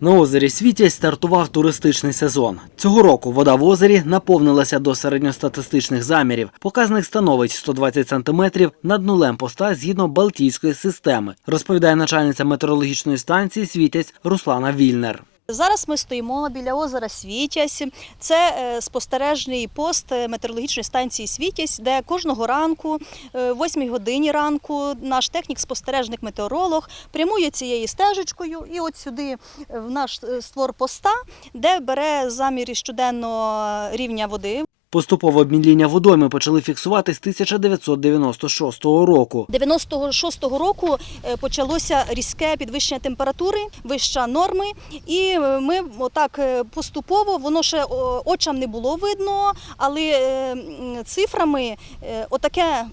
На озері Світязь стартував туристичний сезон. Цього року вода в озері наповнилася до середньостатистичних замірів. Показник становить 120 сантиметрів над нулем поста згідно Балтійської системи, розповідає начальниця метеорологічної станції Світязь Руслана Вільнер. Зараз ми стоїмо біля озера Світязь. Це е, спостережний пост е, метеорологічної станції Світязь, де кожного ранку, е, в 8 годині ранку, наш технік-спостережник метеоролог прямує цією стежечкою і от сюди в наш створ поста, де бере заміри щоденного рівня води. Поступове обмінління водойми почали фіксувати з 1996 року. 96-го року е, почалося різке підвищення температури, вища норми, і е, ми отак е, поступово, воно ще очам не було видно, але цифрами отаке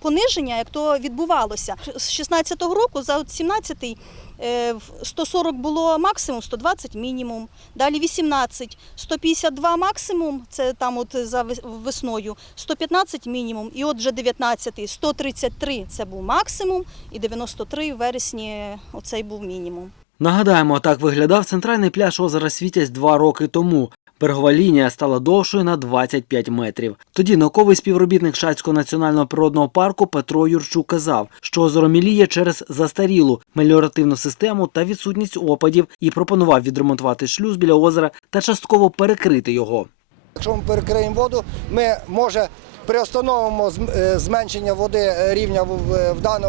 пониження, як то відбувалося. З 16-го року за 17-й е, 140 було максимум, 120 мінімум. Далі 18, 152 максимум, це там от за весною, 115 мінімум. І от вже 19, 133 це був максимум, і 93 в вересні оцей був мінімум. Нагадаємо, так виглядав центральний пляж озера Світязь два роки тому. Берегова лінія стала довшою на 25 метрів. Тоді науковий співробітник Шацького національного природного парку Петро Юрчук казав, що озеро міліє через застарілу меліоративну систему та відсутність опадів і пропонував відремонтувати шлюз біля озера та частково перекрити його. Якщо ми перекриємо воду, ми може приостановимо е, зменшення води е, рівня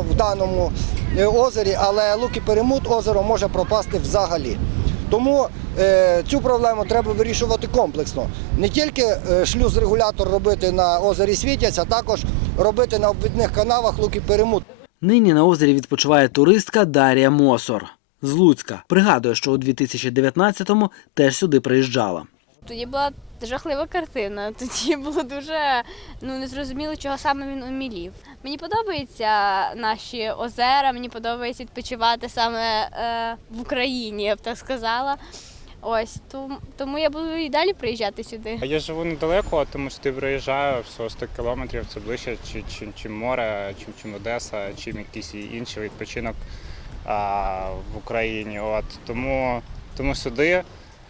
в даному е, озері, але луки перемут озеро може пропасти взагалі. Тому е, цю проблему треба вирішувати комплексно. Не тільки е, шлюз-регулятор робити на озері Світяць, а також робити на обвідних канавах луки перемут. Нині на озері відпочиває туристка Дарія Мосор з Луцька. Пригадує, що у 2019-му теж сюди приїжджала. Тоді була жахлива картина. Тоді було дуже ну незрозуміло, чого саме він умілів. Мені подобаються наші озера, мені подобається відпочивати саме е, в Україні, я б так сказала. Ось тому, тому я буду і далі приїжджати сюди. Я живу недалеко, тому сюди приїжджаю всього 100 кілометрів. Це ближче, чи, чи, чим море, чим, чим Одеса, чим якийсь інший відпочинок а, в Україні. От тому, тому сюди.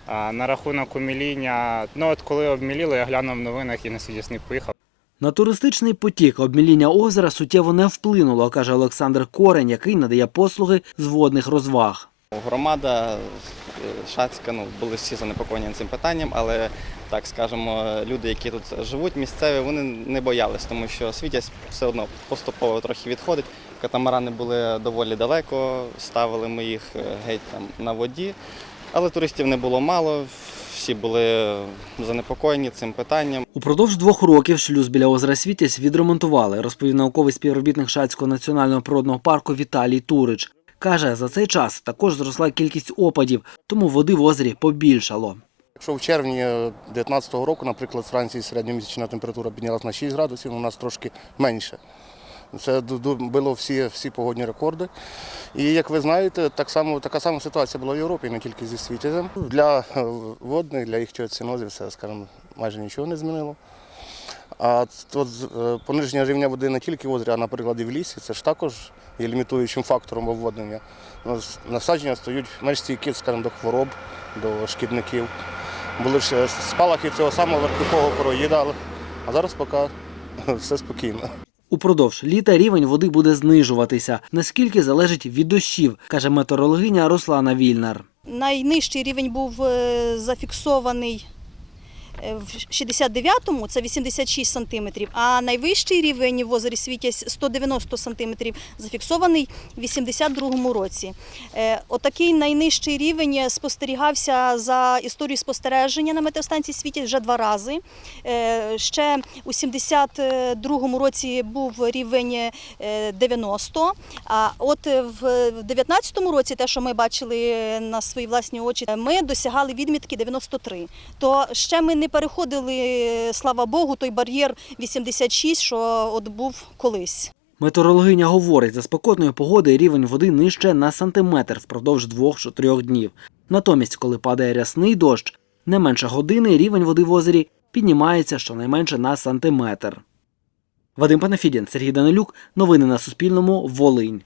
На рахунок уміління, ну от коли обміліло, я глянув в новинах і на свідісник поїхав. На туристичний потік обміління озера суттєво не вплинуло, каже Олександр Корень, який надає послуги з водних розваг. Громада Шацька ну, були всі занепокоєні цим питанням, але так скажемо, люди, які тут живуть, місцеві, вони не боялись, тому що світязь все одно поступово трохи відходить. Катамарани були доволі далеко, ставили ми їх е, геть там на воді, але туристів не було мало, всі були занепокоєні цим питанням. Упродовж двох років шлюз біля озера Світязь відремонтували, розповів науковий співробітник Шацького національного природного парку Віталій Турич. Каже, за цей час також зросла кількість опадів, тому води в озері побільшало. Якщо в червні 2019 року, наприклад, в Франції середньомісячна температура піднялася на 6 градусів, у нас трошки менше. Це було всі, всі погодні рекорди. І як ви знаєте, так само, така сама ситуація була в Європі, не тільки зі світязем. Для е, водних, для їх ціонозів це, скажімо, майже нічого не змінило. А от е, пониження рівня води не тільки в озері, а наприклад і в лісі, це ж також є лімітуючим фактором обводнення. Насадження стають менш стійкі, скажімо, до хвороб, до шкідників. Були ж е, спалахи цього самого верхового короїда, а зараз поки все спокійно. Упродовж літа рівень води буде знижуватися, наскільки залежить від дощів, каже метеорологиня Руслана Вільнар. Найнижчий рівень був е, зафіксований в 69-му, це 86 сантиметрів, а найвищий рівень в озері Світязь 190 сантиметрів, зафіксований в 82-му році. Е, Отакий найнижчий рівень спостерігався за історією спостереження на метеостанції Світязь вже два рази. Е, Ще у 72-му році був рівень е, 90, а от в 19-му році, те, що ми бачили на свої власні очі, ми досягали відмітки 93. То ще ми не переходили, слава Богу, той бар'єр 86, що от був колись. Метеорологиня говорить, за спекотної погоди рівень води нижче на сантиметр впродовж двох-трьох днів. Натомість, коли падає рясний дощ, не менше години рівень води в озері піднімається щонайменше на сантиметр. Вадим Панафідін, Сергій Данилюк. Новини на Суспільному. Волинь.